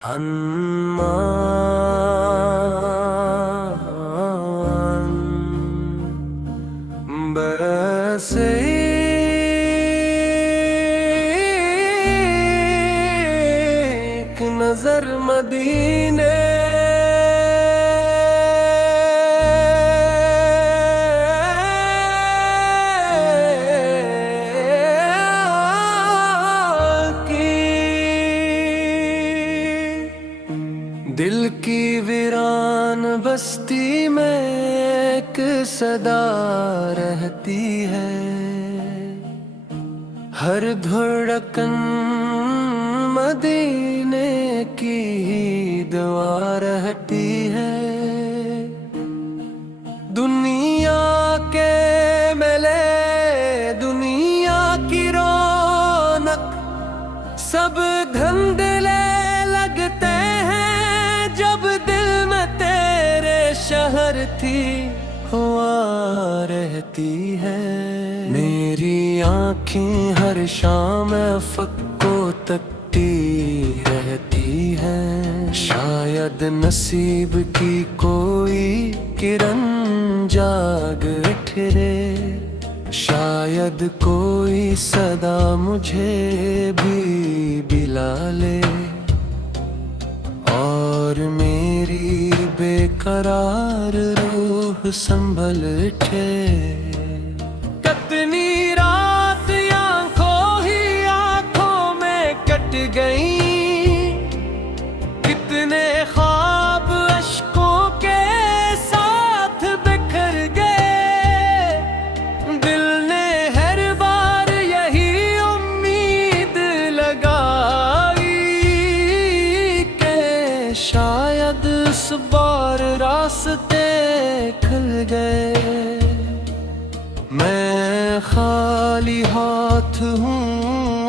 हनुमान बरसे एक नजर मदीने दिल की वीरान बस्ती में एक सदा रहती है, हर धड़कन मदीने की दुआ रहती है। दुनिया के मेले दुनिया की रौनक सब धंधले लगते हैं, जब दिल में तेरे शहर थी हुआ रहती है। मेरी आँखें हर शाम अफ़क़ को तकती रहती हैं, शायद नसीब की कोई किरण जाग उठे, शायद कोई सदा मुझे भी बुला ले और मेरी बेकरार रूह संभल उठे। कितनी रात आँखों ही आँखों में कट गई, कितने ख्वाब अश्कों के साथ बिखर गए। दिल ने हर बार यही उम्मीद लगाई कि शायद इस बार रास्ते खुल गए। मैं खाली हाथ हूँ,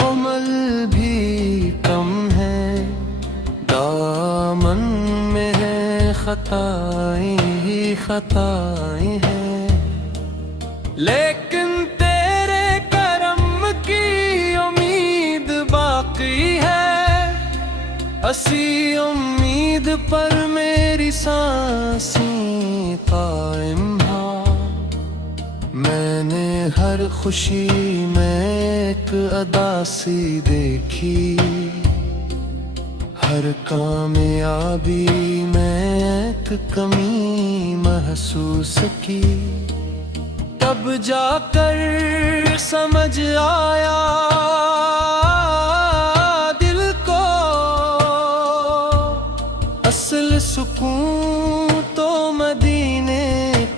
अमल भी कम है, दामन में है खताएं ही खताएं हैं, लेकिन तेरे करम की उम्मीद बाकी है। हसी उम्मीद पर मेरी सांसें कायम हैं, मैंने हर खुशी में एक अदासी देखी, हर कामयाबी में एक कमी महसूस की। तब जाकर समझ आया दिल को असल सुकून तो मदीने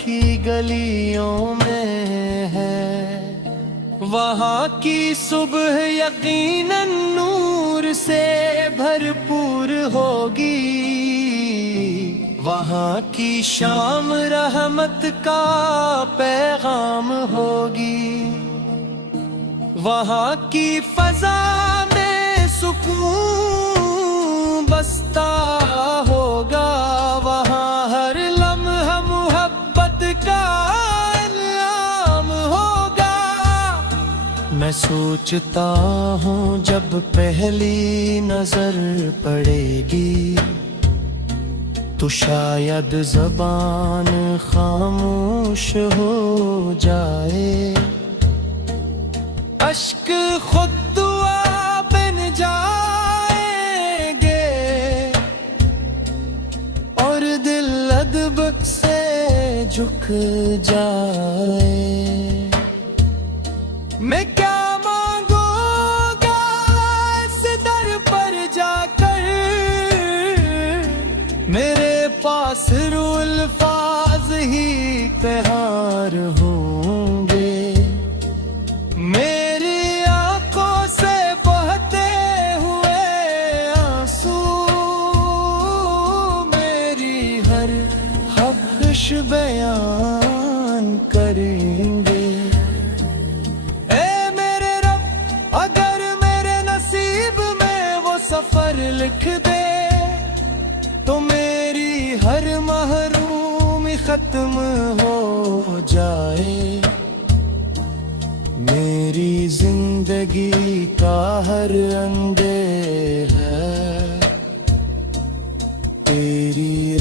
की गलियों में है। वहाँ की सुबह यकीनन नूर से भरपूर होगी, वहाँ की शाम रहमत का पैगाम होगी। वहाँ की फजा में सुकून बसता होगा, वहाँ हर लम्हा मोहब्बत का इनाम होगा। मैं सोचता हूँ जब पहली नजर पड़ेगी तो शायद ज़बान खामोश हो जाए, अश्क खुद दुआ बन जाएंगे और दिल अदब से झुक जाए। मैं क्या मांगूंगा इस दर पर जाकर, मेरे पास अल्फाज ही तैयार होंगे। मेरी आंखों से बहते हुए आंसू मेरी हर ख्वाहिश बयान करेंगे। ए मेरे रब, अगर मेरे नसीब में वो सफर लिख दे तो मेरी हर महरूमी खत्म हो जाए। मेरी जिंदगी का हर अंदेर है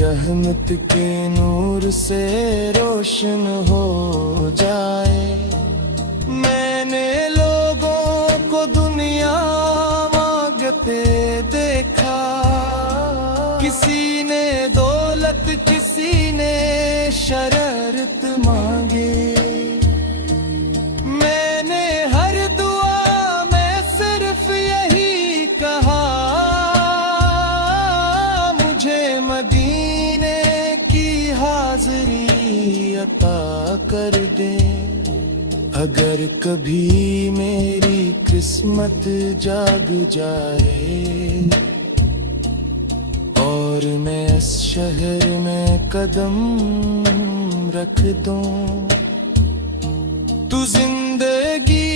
रहमत के नूर से रोशन हो जाए। मैंने लोगों को दुनिया मांगते देखा, किसी ने दौलत किसी ने शरारत मांगे। मैंने हर दुआ में सिर्फ यही कहा, मुझे मदीने की हाज़री अता कर दे। अगर कभी मेरी किस्मत जाग जाए और मैं इस शहर में कदम रख दूं, तू जिंदगी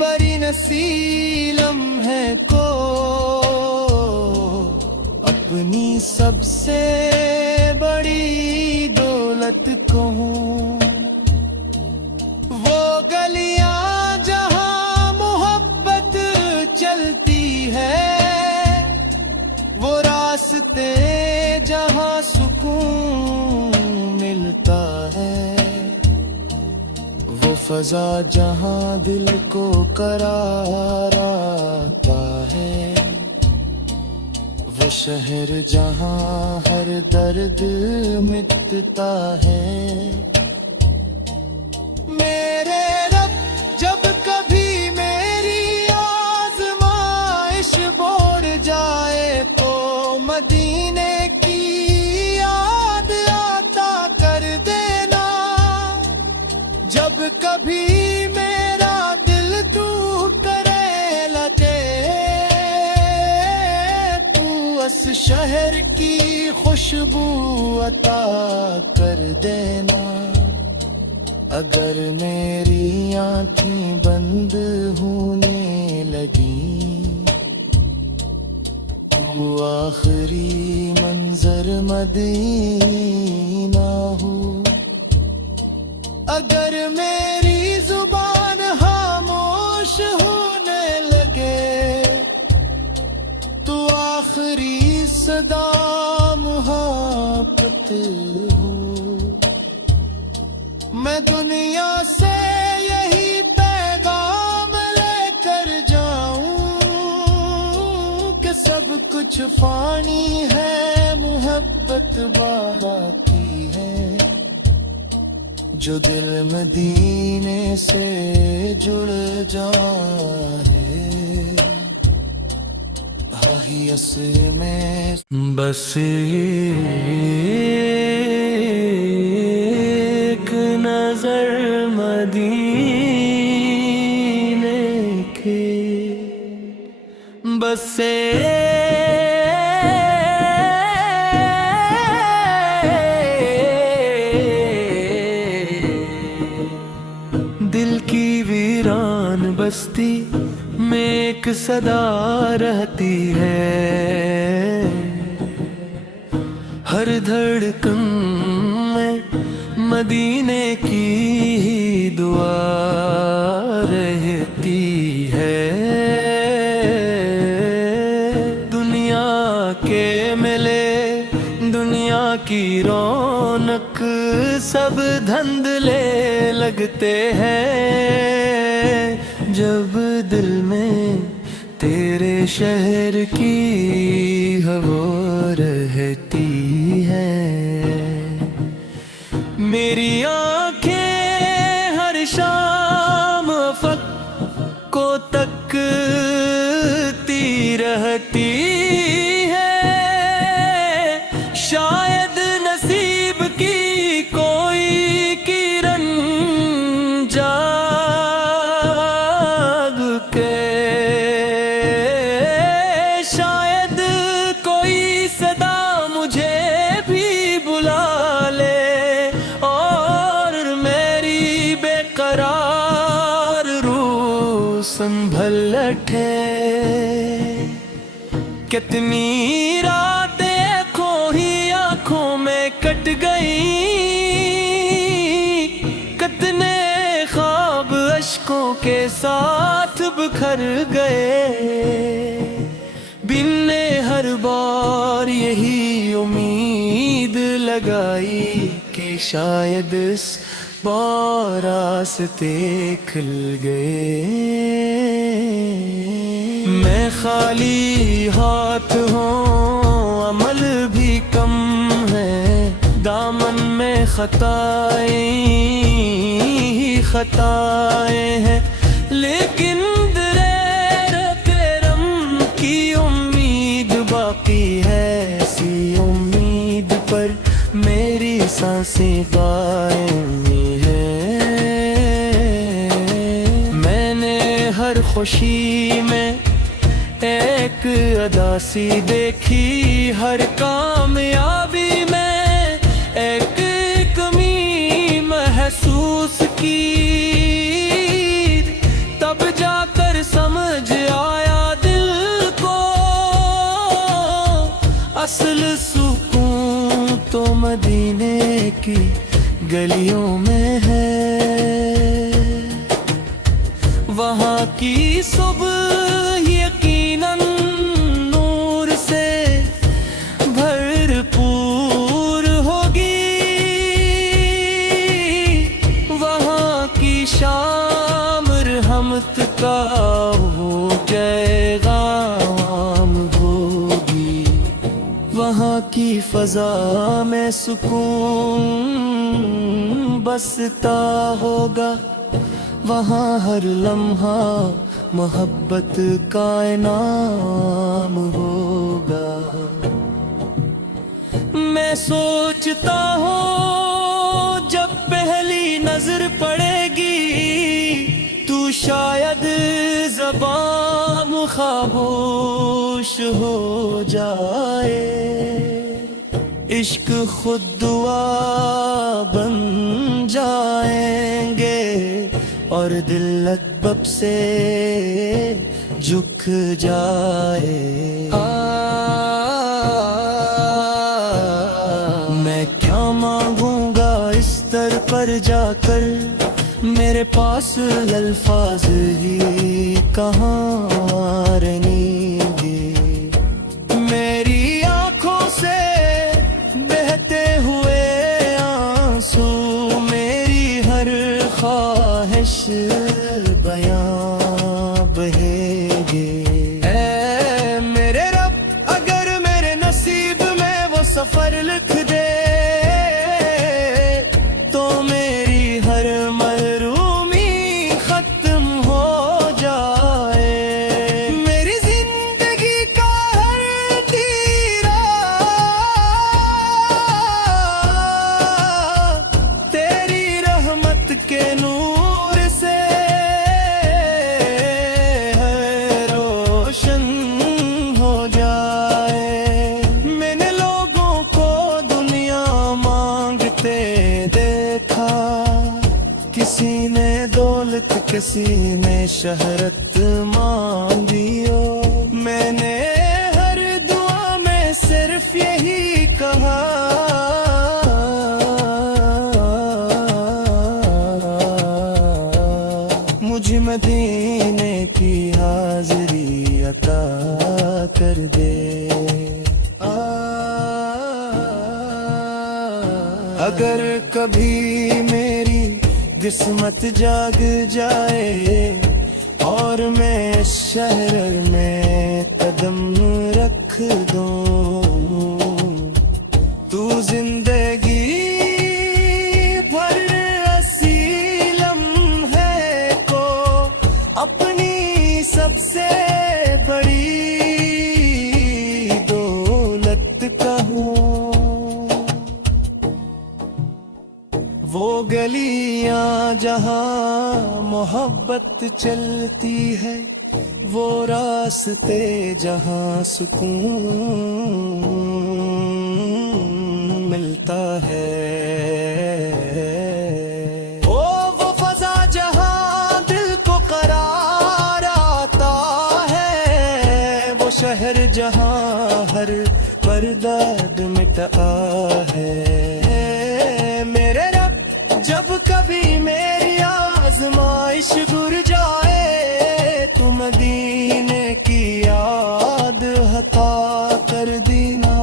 बड़ी नसीलम है को अपनी सबसे बड़ी दौलत कहूं। वो गलियां जहां मोहब्बत चलती है, वो रास्ते जहां सुकून मिलता है, वो फजा जहां दिल को करार आता है, वो शहर जहां हर दर्द मिटता है। मेरे रब जब कभी मेरी आज़माइश बोड़ जाए तो मदीने की याद आता कर देना। जब कभी मेरा दिल तू करे लगे, तू उस शहर की खुशबू अता कर देना। अगर मेरी आँखें बंद होने लगी, वो आखिरी मंजर मदीना हो। अगर मेरी जुबान खामोश होने लगे, तो आखिरी सदा मोहब्बत हो। मैं दुनिया से यही पैगाम लेकर जाऊं कि सब कुछ फानी है, मोहब्बत बाकी है। जो दिल मदीने से जुड़ जाए, हाहियस में बस नजर मदीने के बसे दिल की वीरान बस्ती में एक सदा रहती है, हर धड़कन में मदीने की दुआ रहती है। दुनिया के मिले दुनिया की रौनक सब धंधले लगते हैं, जब दिल में तेरे शहर की हवा रहती है। मेरी आँखें हर शाम अफक को तकती रहती है, शायद नसीब की कोई किरण जाग के, शायद कोई सदा मुझे भी बुला ले और मेरी बेकरार रूह संभल उठे। कितनी रातें खोई आंखों में कट गई, कितने ख्वाब अश्कों के साथ बिखर गए। बिन्ने हर बार اور یہی امید لگائی کہ شاید اس بار راستے کھل گئے. میں خالی ہاتھ ہوں، عمل بھی کم ہے، دامن میں خطائیں ہی خطائیں ہیں، لیکن کرم کی امید باقی ہے. ایسی امید پر میری سانسیں قائم ہیں. میں نے ہر خوشی میں ایک اداسی دیکھی، ہر کامیابی میں ایک کمی محسوس کی. تب جا کر سمجھ آیا دل کو اصل سکون تو مدینے کی گلیوں میں ہے. وہاں کی صبح یقیناً نور سے بھرپور ہوگی، وہاں کی شام رحمت کا ہو جائے غام ہوگی. وہاں کی فضا میں سکون بستا ہوگا، وہاں ہر لمحہ محبت کا انعام ہوگا. میں سوچتا ہوں جب پہلی نظر پڑے گی تو شاید زبان خاموش ہو جائے. عشق خود دعا بن جائیں گے اور دل لبب سے جھک جائے. میں کیا مانگوں گا اس در پر جا کر، میرے پاس الفاظ ہی کہاں رہیں گے. میری آنکھوں سے بہتے ہوئے آنسو میری ہر خواہش بیاں بہے گے. اے میرے رب اگر میرے نصیب میں وہ سفر لکھ دے تو میری ہر محرومی ختم ہو جائے. میری زندگی کا ہر تیرا تیری رحمت کے نور سے روشن ہو جائے. میں نے لوگوں کو دنیا مانگتے دیکھا، کسی نے دولت کسی نے شہرت مانگی ہو. میں نے ہر دعا میں صرف یہی کہا مجھے مدینے کی حاضری عطا کر دے. اگر کبھی میری قسمت جاگ جائے اور میں اس شہر میں قدم رکھ دوں تو زندگی بھر اسی لمحے کو اپنی سب سے بڑی دولت کہوں. وہ گلیاں جہاں محبت چلتی ہے، وہ راستے جہاں سکون ملتا ہے. وہ فضا جہاں دل کو قرار آتا ہے، وہ شہر جہاں ہر درد مٹا ہے. میرے رب جب کبھی میری آزمائش گر جائے تو مدینے کی یاد عطا کر دینا.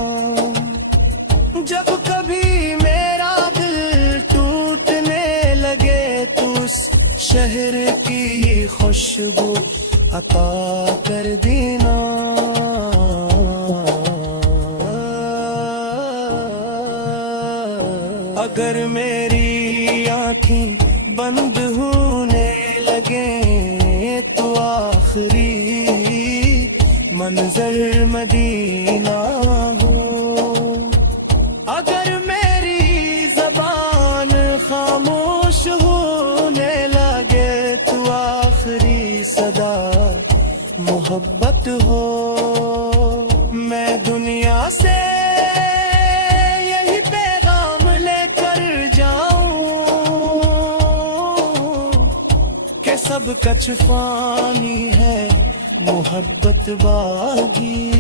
عطا کر دینا اگر میری آنکھیں بند ہونے لگیں تو آخری منظر مدینہ ہو اگر میری زبان خاموش ہونے لگے تو آخری صدا محبت ہو میں دنیا سے یہی پیغام لے کر جاؤں کہ سب کچھ فانی ہے محبت باقی